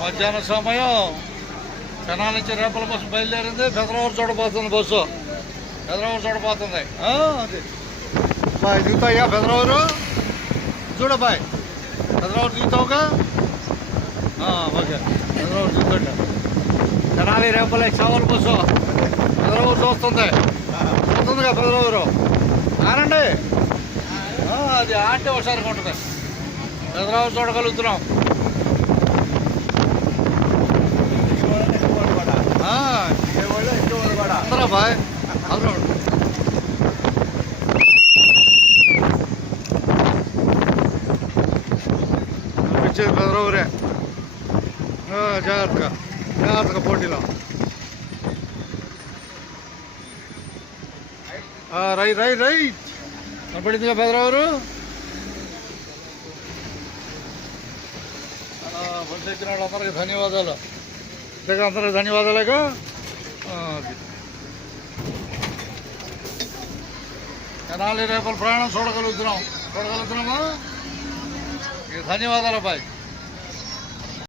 మధ్యాహ్నం సమయం తెనాలి నుంచి రేపల బస్సు బయలుదేరింది. పెదరావూరు చూడబోతుంది బస్సు. పెదరావూరు చూడబోతుంది. అది బాయ్ దిగుతాయా పెదరావూరు? చూడబాయ్ పెదరావూరు దిగుతావుగా? ఓకే పెదరావూరు దిగుతాడు. తెనాలి రేపల చావల్ బస్సు పెదరావూరు చూస్తుందిగా పెదరావూరు. ఆనండి అది ఆంటే ఒకసారిగా ఉంటుంది. పెదరావూరు చూడగలుగుతున్నాం. అందరా బాయ్ అందరూ ఇచ్చేది పెదరావూరే. జాగ్రత్తగా పోటీలో రైట్ కనపడిందిగా పెదరావూరు. బస్సు ఎక్కిన వాళ్ళందరికీ ధన్యవాదాలు. అందరికీ ధన్యవాదాలుగా. తెనాలి రేపల ప్రయాణం చూడగలుగుతున్నామా? ధన్యవాదాలు బాయ్.